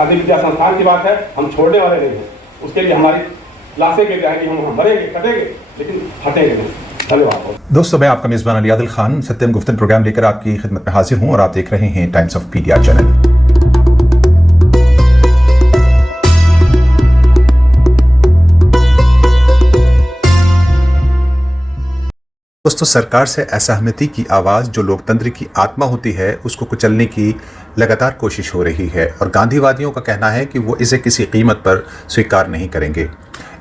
गांधी विद्या संस्थान की बात है, हम छोड़ने वाले नहीं हैं। उसके लिए हमारी लाशें गिर जाएंगी, हम मरेंगे, कटेंगे, लेकिन हटेंगे नहीं। धन्यवाद दोस्तों, मैं आपका मेज़बान अली आदिल खान सत्यम गुफ्तन प्रोग्राम लेकर आपकी खिदमत में हाजिर हूं और आप देख रहे हैं टाइम्स ऑफ पीडिया चैनल। दोस्तों, सरकार से असहमति की आवाज़ जो लोकतंत्र की आत्मा होती है उसको कुचलने की लगातार कोशिश हो रही है और गांधीवादियों का कहना है कि वो इसे किसी कीमत पर स्वीकार नहीं करेंगे।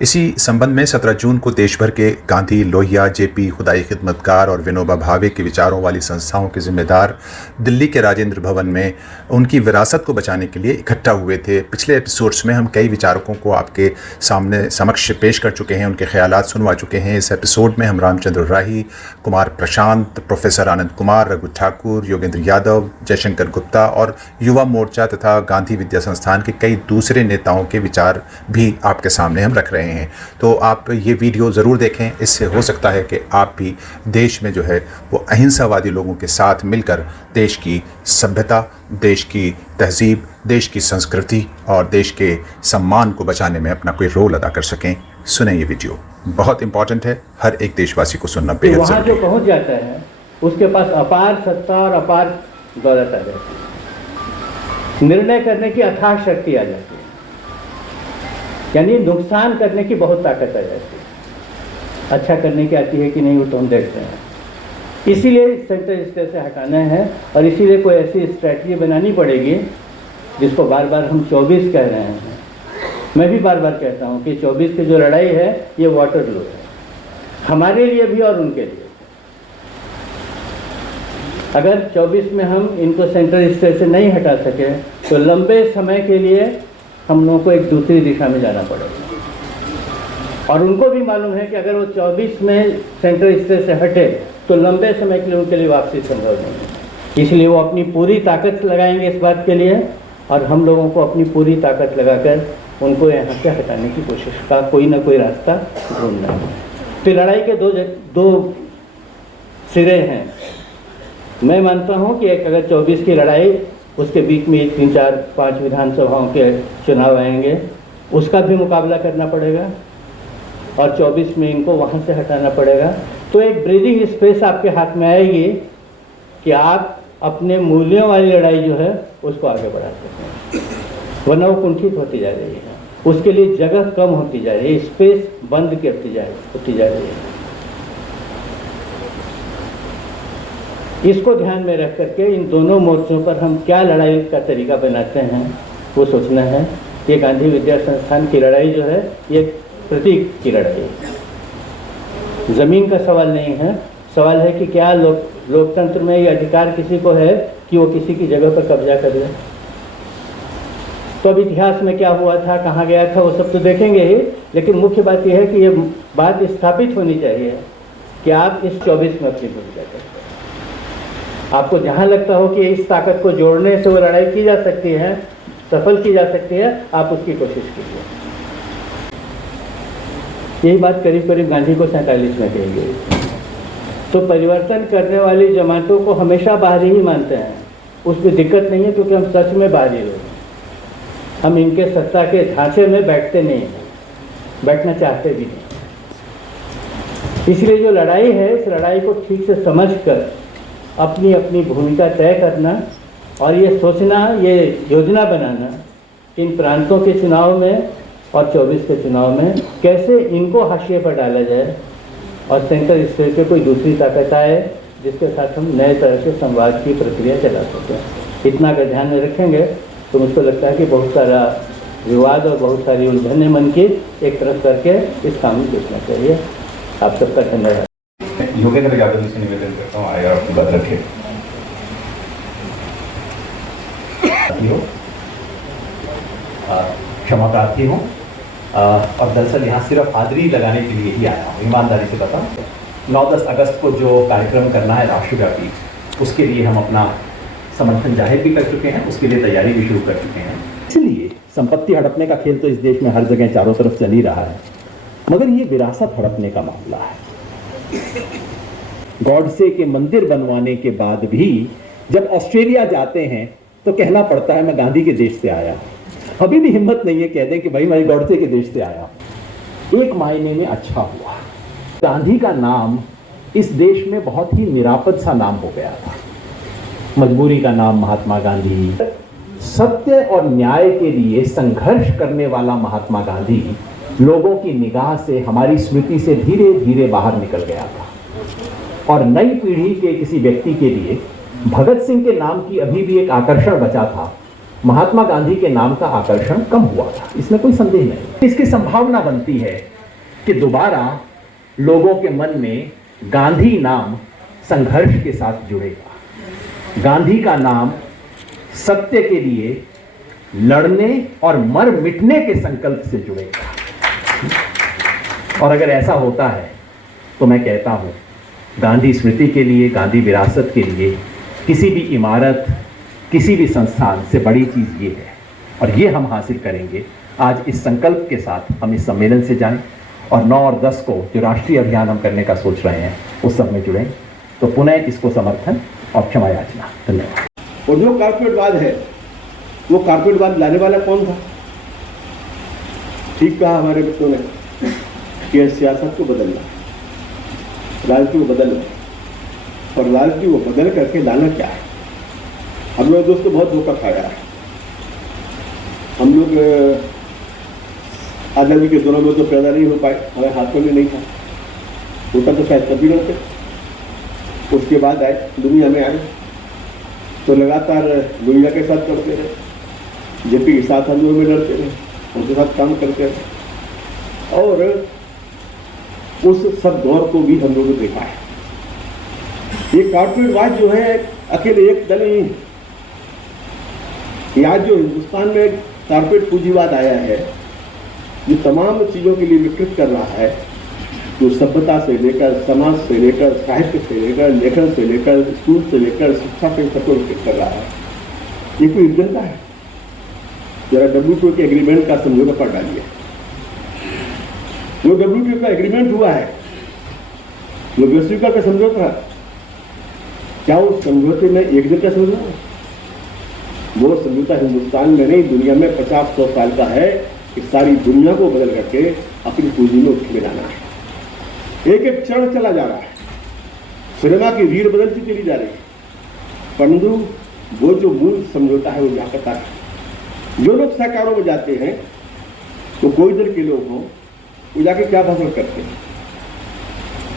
इसी संबंध में 17 जून को देश भर के गांधी, लोहिया, जेपी, खुदाई खिदमतकार और विनोबा भावे के विचारों वाली संस्थाओं के जिम्मेदार दिल्ली के राजेंद्र भवन में उनकी विरासत को बचाने के लिए इकट्ठा हुए थे। पिछले एपिसोड्स में हम कई विचारकों को आपके सामने समक्ष पेश कर चुके हैं, उनके ख्यालात सुनवा चुके हैं। इस एपिसोड में हम रामचंद्र राही, कुमार प्रशांत, प्रोफेसर आनंद कुमार, रघु ठाकुर, योगेंद्र यादव, जयशंकर गुप्ता और युवा मोर्चा तथा गांधी विद्या संस्थान के कई दूसरे नेताओं के विचार भी आपके सामने हम रख रहे हैं। तो आप ये वीडियो ज़रूर देखें, इससे हो सकता है कि आप भी देश में जो है वो अहिंसावादी लोगों के साथ मिलकर देश की सभ्यता, देश की तहजीब, देश की संस्कृति और देश के सम्मान को बचाने में अपना कोई रोल अदा कर सकें। सुने ये वीडियो, बहुत इंपॉर्टेंट है, हर एक देशवासी को सुनना बेहद जरूरी है। वहाँ जो पहुँच जाता है उसके पास अपार सत्ता और अपार दौलत आ जाती है, निर्णय करने की अथाह शक्ति आ जाती है, यानी नुकसान करने की बहुत ताकत आ जाती है। अच्छा करने की आती है कि नहीं वो तो हम देखते हैं। इसीलिए सेंटर स्टेज से हटाना है और इसीलिए कोई ऐसी स्ट्रैटेजी बनानी पड़ेगी जिसको बार बार हम 24 कह रहे हैं। मैं भी बार बार कहता हूँ कि 24 की जो लड़ाई है ये वाटरलू है, हमारे लिए भी और उनके लिए। अगर 24 में हम इनको सेंटर स्टेज से नहीं हटा सके तो लंबे समय के लिए हम लोगों को एक दूसरी दिशा में जाना पड़ेगा। और उनको भी मालूम है कि अगर वो 24 में सेंटर स्टेज से हटे तो लंबे समय के लिए उनके लिए वापसी संभव नहीं है। इसलिए वो अपनी पूरी ताकत लगाएंगे इस बात के लिए और हम लोगों को अपनी पूरी ताकत लगाकर उनको यहाँ से हटाने की कोशिश का कोई ना कोई रास्ता ढूंढना है। तो लड़ाई के दो सिरे हैं। मैं मानता हूँ कि एक अगर 24 की लड़ाई, उसके बीच में 3, 4, 5 विधानसभाओं के चुनाव आएंगे, उसका भी मुकाबला करना पड़ेगा और 24 में इनको वहाँ से हटाना पड़ेगा। तो एक ब्रीदिंग स्पेस आपके हाथ में आएगी कि आप अपने मूल्यों वाली लड़ाई जो है उसको आगे बढ़ा सकते हैं, वरना वो कुंठित होती जा रही है। उसके लिए जगह कम होती जा रही है, स्पेस बंद करती होती जा रही है। इसको ध्यान में रख करके इन दोनों मोर्चों पर हम क्या लड़ाई का तरीका बनाते हैं वो सोचना है। ये गांधी विद्या संस्थान की लड़ाई जो है ये प्रतीक की लड़ाई है, ज़मीन का सवाल नहीं है। सवाल है कि क्या लोकतंत्र में ये अधिकार किसी को है कि वो किसी की जगह पर कब्जा कर ले। तो अब इतिहास में क्या हुआ था, कहाँ गया था, वो सब तो देखेंगे ही, लेकिन मुख्य बात यह है कि ये बात स्थापित होनी चाहिए कि आप इस 24 में अपनी भूमिका करते हैं। आपको जहाँ लगता हो कि इस ताकत को जोड़ने से वो लड़ाई की जा सकती है, सफल की जा सकती है, आप उसकी कोशिश कीजिए। यही बात करीब करीब गांधी को 47 में कही गई। तो परिवर्तन करने वाली जमातों को हमेशा बाहरी ही मानते हैं, उसमें दिक्कत नहीं है क्योंकि हम सच में बाहरी लोग हैं। हम इनके सत्ता के ढांचे में बैठते नहीं हैं, बैठना चाहते भी नहीं। इसलिए जो लड़ाई है, इस लड़ाई को ठीक से समझकर अपनी अपनी भूमिका तय करना और ये सोचना, ये योजना बनाना इन प्रांतों के चुनाव में और 24 के चुनाव में कैसे इनको हाशिए पर डाला जाए और सेंटर स्टेज पे कोई दूसरी ताकत आए जिसके साथ हम नए तरह से संवाद की प्रक्रिया चला सकें। इतना अगर ध्यान में रखेंगे तो मुझको लगता है कि बहुत सारा विवाद और बहुत सारी उलझने मन की एक तरफ करके इस काम में देखना चाहिए। आप सबका धन्यवाद। योगेंद्र यादव जी से निवेदन करता हूँ, आए और अपनी बात रखें। क्षमा प्रार्थी हूँ और दरअसल यहाँ सिर्फ हाजिरी लगाने के लिए ही आया हूँ, ईमानदारी से बताऊँ। 9-10 अगस्त को जो कार्यक्रम करना है राष्ट्रव्यापी, उसके लिए हम अपना समर्थन जाहिर भी कर चुके हैं, उसके लिए तैयारी भी शुरू कर चुके हैं। इसलिए संपत्ति हड़पने का खेल तो इस देश में हर जगह चारों तरफ चल ही रहा है, मगर ये विरासत हड़पने का मामला है। गॉडसे के मंदिर बनवाने के बाद भी जब ऑस्ट्रेलिया जाते हैं तो कहना पड़ता है मैं गांधी के देश से आया। अभी भी हिम्मत नहीं है कह दें कि भाई मैं गौड़से के देश से आया हूं। एक मायने में अच्छा हुआ, गांधी का नाम इस देश में बहुत ही निरापद सा नाम हो गया था। मजबूरी का नाम महात्मा गांधी, सत्य और न्याय के लिए संघर्ष करने वाला महात्मा गांधी लोगों की निगाह से, हमारी स्मृति से धीरे धीरे बाहर निकल गया था। और नई पीढ़ी के किसी व्यक्ति के लिए भगत सिंह के नाम की अभी भी एक आकर्षण बचा था, महात्मा गांधी के नाम का आकर्षण कम हुआ था, इसमें कोई संदेह नहीं। इसकी संभावना बनती है कि दोबारा लोगों के मन में गांधी नाम संघर्ष के साथ जुड़ेगा। गांधी का नाम सत्य के लिए लड़ने और मर मिटने के संकल्प से जुड़ेगा। और अगर ऐसा होता है तो मैं कहता हूं, गांधी स्मृति के लिए, गांधी विरासत के लिए किसी भी इमारत, किसी भी संस्थान से बड़ी चीज़ ये है। और ये हम हासिल करेंगे आज इस संकल्प के साथ हम इस सम्मेलन से जाएं और 9 और 10 को जो राष्ट्रीय अभियान हम करने का सोच रहे हैं उस सब में जुड़ें। तो पुनः इसको समर्थन और क्षमा याचना। धन्यवाद। और जो कारपोरेटवाद है, वो कारपोरेटवाद लाने वाला कौन था? ठीक कहा हमारे मित्रों ने कि सियासत को बदलना, राजनीति को बदलना, और राजनीति को बदल करके लाना क्या है? हम लोग दोस्तों बहुत धोखा खाया है। हम लोग आज़ादी के दोनों में तो पैदा नहीं हो पाए, हमारे हाथों में नहीं था, होता तो शायद तभी रहते। उसके बाद आए, दुनिया में आए तो लगातार दुनिया के साथ करते रहे, जेपी के साथ हम लोग में लड़ते रहे, उनके साथ काम करते रहे, और उस सब दौर को भी हम लोगों ने देखा है। ये कारपोरेटवाद जो है अकेले एक दल नहीं है। आज जो हिंदुस्तान में कारपोरेट पूंजीवाद आया है, ये तमाम चीज़ों के लिए विकृत कर रहा है, जो सभ्यता से लेकर, समाज से लेकर, साहित्य से लेकर, लेखन से लेकर, स्कूल से लेकर, शिक्षा से सबको विकृत कर रहा है। ये कोई जनता है? जरा WTO के एग्रीमेंट का समझौता पढ़ डालिए। जो WTO का एग्रीमेंट हुआ है, जो वैश्विका का समझौता, क्या उस समझौते में एक दिन का समझौता है? वो समझौता हिंदुस्तान में नहीं, दुनिया में 50-100 साल का है कि सारी दुनिया को बदल करके अपनी पूंजी में उठ लाना है। एक एक क्षण चला जा रहा है, सिनेमा की रीढ़ बदलती चली जा रही है, परंतु वो जो मूल समझौता है वो जाता है। जो लोग सहकारों में जाते हैं तो कोई दल के लोग हों, वो जाके क्या भाषण करते हैं?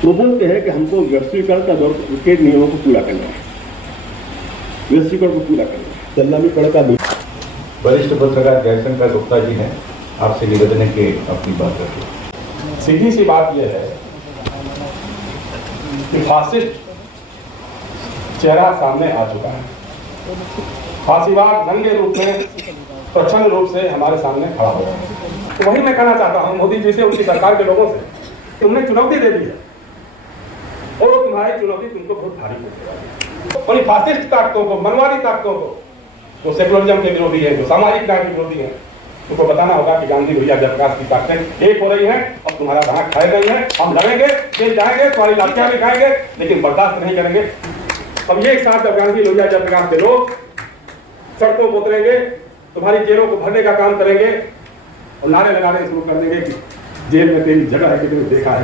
तो बोलते हैं कि हमको वैश्वीकरण का दौर के नियमों को पूरा करना है, वैश्वीकरण को पूरा करना है, चलना भी पड़ेगा। वरिष्ठ पत्रकार जयशंकर गुप्ता जी हैं, आपसे निवेदन है कि अपनी बात रखिए। सीधी सी बात यह है कि फासिस्ट चेहरा सामने आ चुका है। फांसीवाद नंगे रूप में, प्रचंड रूप से हमारे सामने खड़ा हो गया है। तो वही मैं कहना चाहता हूँ मोदी जी से, उनकी सरकार के लोगों से, तुमने चुनौती दे दी है और तुम्हारी चुनौती तुमको बहुत भारी पड़ेगी। और ये फासिस्ट ताकतों को, मनवादी ताकतों को, जो सेकुलरिज्म के विरोधी है, जो सामाजिक न्याय के विरोधी है, तुमको बताना होगा कि गांधी भैया जयप्रकाश की ताकतें एक हो रही हैं और तुम्हारा दाना खाए गई है। हम लड़ेंगे, जेल जाएंगे, तुम्हारी लाठियां भी खाएंगे, लेकिन बर्दाश्त नहीं करेंगे। अब ये एक साथ जब गांधी भैया जयप्रकाश के लोग सड़कों पर उतरेंगे, तुम्हारी जेलों को भरने का काम करेंगे और नारे लगाने शुरू कर देंगे कि जेल में तेरी जगह है कि तुमने देखा है।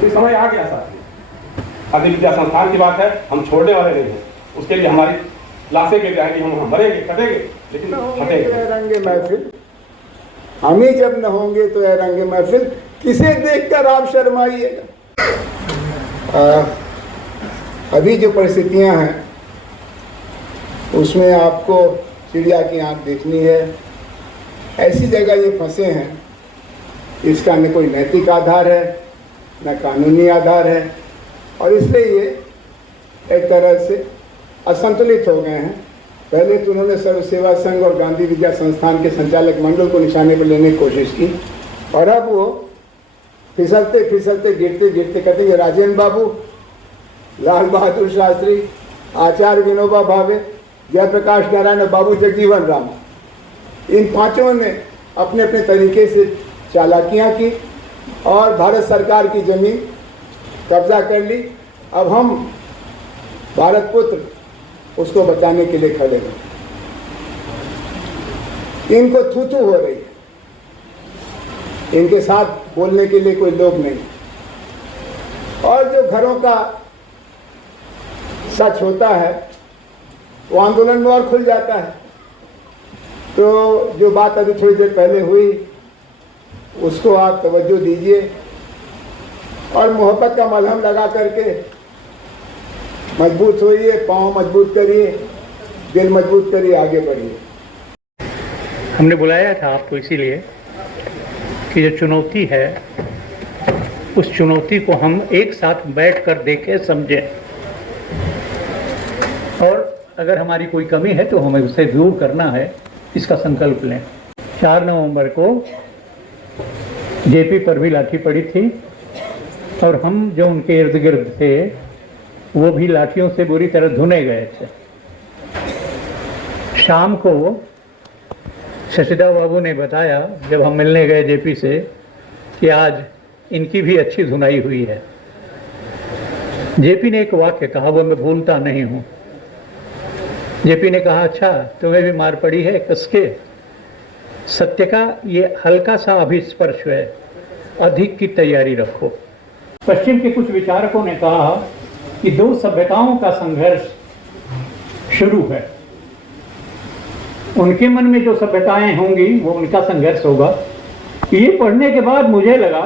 तो समय आ गया साथ। आदि विद्या संस्थान की बात है, हम छोड़ने वाले नहीं हैं। उसके लिए हमारी लाशें गिर जाएंगी, हम मरेंगे, कटेंगे, लेकिन हटेंगे। रंगे महफिल हम ही जब न होंगे तो रंगे महफिल किसे देखकर आप शर्माइएगा। अभी जो परिस्थितियां हैं उसमें आपको चिड़िया की आंख देखनी है। ऐसी जगह ये फंसे हैं, इसका न कोई नैतिक आधार है, न कानूनी आधार है, और इसलिए ये एक तरह से असंतुलित हो गए हैं। पहले तो उन्होंने सर्व सेवा संघ और गांधी विद्या संस्थान के संचालक मंडल को निशाने पर लेने की कोशिश की, और अब वो फिसलते फिसलते गिरते गिरते कहते हैं राजेंद्र बाबू, लाल बहादुर शास्त्री, आचार्य विनोबा भावे, जयप्रकाश नारायण और बाबू जगजीवन राम, इन पांचों ने अपने अपने तरीके से चालाकियां की और भारत सरकार की जमीन कब्जा कर ली। अब हम भारत पुत्र उसको बचाने के लिए खड़े हैं। इनको थू थू हो रही है, इनके साथ बोलने के लिए कोई लोग नहीं। और जो घरों का सच होता है वो आंदोलन में और खुल जाता है। तो जो बात अभी थोड़ी देर पहले हुई उसको आप तवज्जो दीजिए और मोहब्बत का मलहम लगा करके मजबूत होइए, पाँव मजबूत करिए, दिल मजबूत करिए, आगे बढ़िए। हमने बुलाया था आपको इसीलिए कि जो चुनौती है उस चुनौती को हम एक साथ बैठकर देखें, समझें और अगर हमारी कोई कमी है तो हमें उसे दूर करना है, इसका संकल्प लें। 4 नवंबर को जेपी पर भी लाठी पड़ी थी और हम जो उनके इर्द गिर्द थे वो भी लाठियों से बुरी तरह धुने गए थे। शाम को शशिदा बाबू ने बताया जब हम मिलने गए जेपी से कि आज इनकी भी अच्छी धुनाई हुई है। जेपी ने एक वाक्य कहा, वो मैं भूलता नहीं हूँ। जेपी ने कहा, अच्छा तुम्हें भी मार पड़ी है कसके, सत्य का ये हल्का सा अभी स्पर्श है, अधिक की तैयारी रखो। पश्चिम के कुछ विचारकों ने कहा कि 2 सभ्यताओं का संघर्ष शुरू है। उनके मन में जो सभ्यताएं होंगी वो उनका संघर्ष होगा। ये पढ़ने के बाद मुझे लगा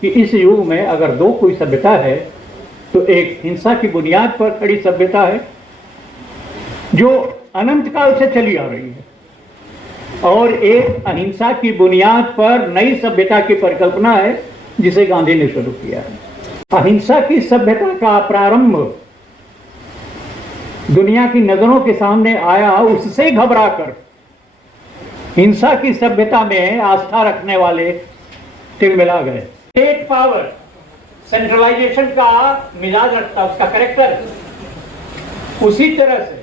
कि इस युग में अगर 2 कोई सभ्यता है तो एक हिंसा की बुनियाद पर खड़ी सभ्यता है जो अनंत काल से चली आ रही है और एक अहिंसा की बुनियाद पर नई सभ्यता की परिकल्पना है जिसे गांधी ने शुरू किया है। अहिंसा की सभ्यता का प्रारंभ दुनिया की नजरों के सामने आया, उससे घबराकर हिंसा की सभ्यता में आस्था रखने वाले तिलमिला गए। स्टेट पावर सेंट्रलाइजेशन का मिजाज रखता, उसका करेक्टर उसी तरह से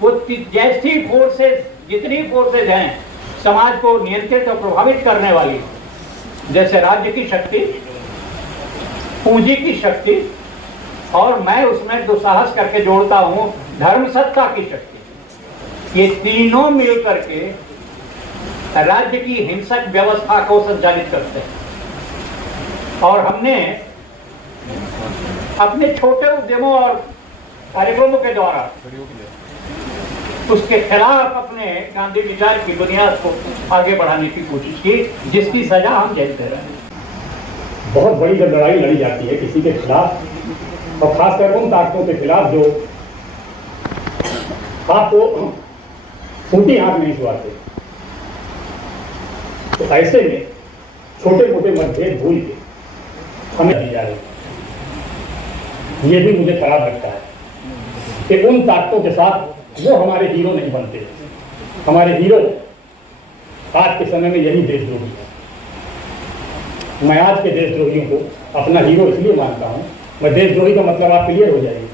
वो जैसी फोर्सेस, जितनी फोर्सेस हैं समाज को नियंत्रित और प्रभावित करने वाली, जैसे राज्य की शक्ति, पूंजी की शक्ति और मैं उसमें दुस्साहस करके जोड़ता हूं धर्म सत्ता की शक्ति, ये तीनों मिल करके राज्य की हिंसक व्यवस्था को संचालित करते हैं। और हमने अपने छोटे उद्यमों और कार्यक्रमों के द्वारा उसके खिलाफ अपने गांधी विचार की बुनियाद को आगे बढ़ाने की कोशिश की, जिसकी सजा हम झेलते रहे। बहुत बड़ी जब लड़ाई लड़ी जाती है किसी के खिलाफ और खासकर उन ताकतों के खिलाफ जो आपको फूटी आंख नहीं छुआते, तो ऐसे में छोटे मोटे मतभेद भूल के हमें दी जा रही, ये भी मुझे खराब लगता है कि उन ताकतों के साथ वो हमारे हीरो नहीं बनते। हमारे हीरो आज के समय में यही देशद्रोही है। मैं आज के देशद्रोहियों को अपना हीरो इसलिए मानता हूं, मैं देशद्रोही का मतलब आप क्लियर हो जाएगी,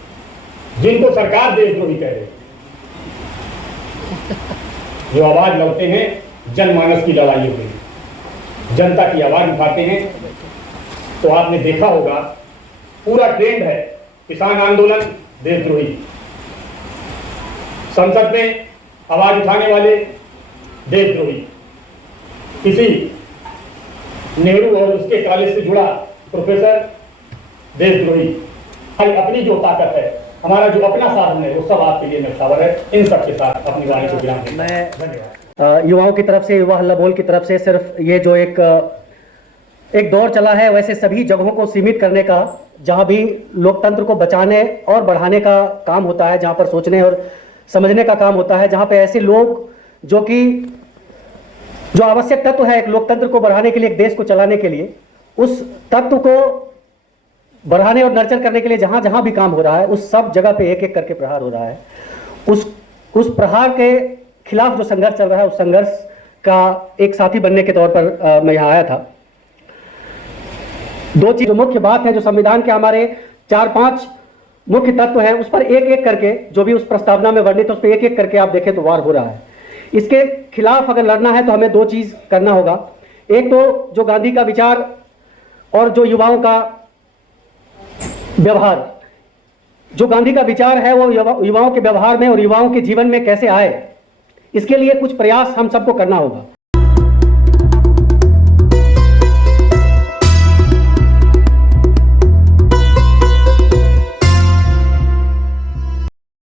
जिनको सरकार देशद्रोही कह रही, जो आवाज लड़ते हैं जनमानस की लड़ाइयों के लिए, जनता की आवाज उठाते हैं। तो आपने देखा होगा पूरा ट्रेंड है किसान आंदोलन देशद्रोही, संसद में आवाज उठाने वाले देशद्रोही, किसी नेहरू और उसके कॉलेज से जुड़ा प्रोफेसर देशद्रोही। हमारी अपनी जो ताकत है, हमारा जो अपना साधन है, वो सब आपके लिए न्यौछावर है। इन सब के साथ अपनी वाणी को विराम देता हूं। धन्यवाद। युवाओं की तरफ से, युवा हल्ला बोल की तरफ से सिर्फ ये जो एक दौर चला है, वैसे सभी जगहों को सीमित करने का, जहां भी लोकतंत्र को बचाने और बढ़ाने का काम होता है, जहां पर सोचने और समझने का काम होता है, जहां पे ऐसे लोग जो आवश्यक तत्व है एक लोकतंत्र को बढ़ाने के लिए, एक देश को चलाने के लिए, उस तत्व को बढ़ाने और नर्चर करने के लिए जहां जहां भी काम हो रहा है, उस सब जगह पे एक एक करके प्रहार हो रहा है। उस प्रहार के खिलाफ जो संघर्ष चल रहा है, उस संघर्ष का एक साथी बनने के तौर पर मैं यहाँ आया था। 2 चीज जो मुख्य बात है, जो संविधान के हमारे 4-5 मुख्य तत्व है, उस पर एक एक करके, जो भी उस प्रस्तावना में वर्णित है, उस पर एक एक करके आप देखें तो वार हो रहा है। इसके खिलाफ अगर लड़ना है तो हमें 2 चीज करना होगा। एक तो जो गांधी का विचार और जो युवाओं का व्यवहार, जो गांधी का विचार है वो युवाओं के व्यवहार में और युवाओं के जीवन में कैसे आए, इसके लिए कुछ प्रयास हम सबको करना होगा।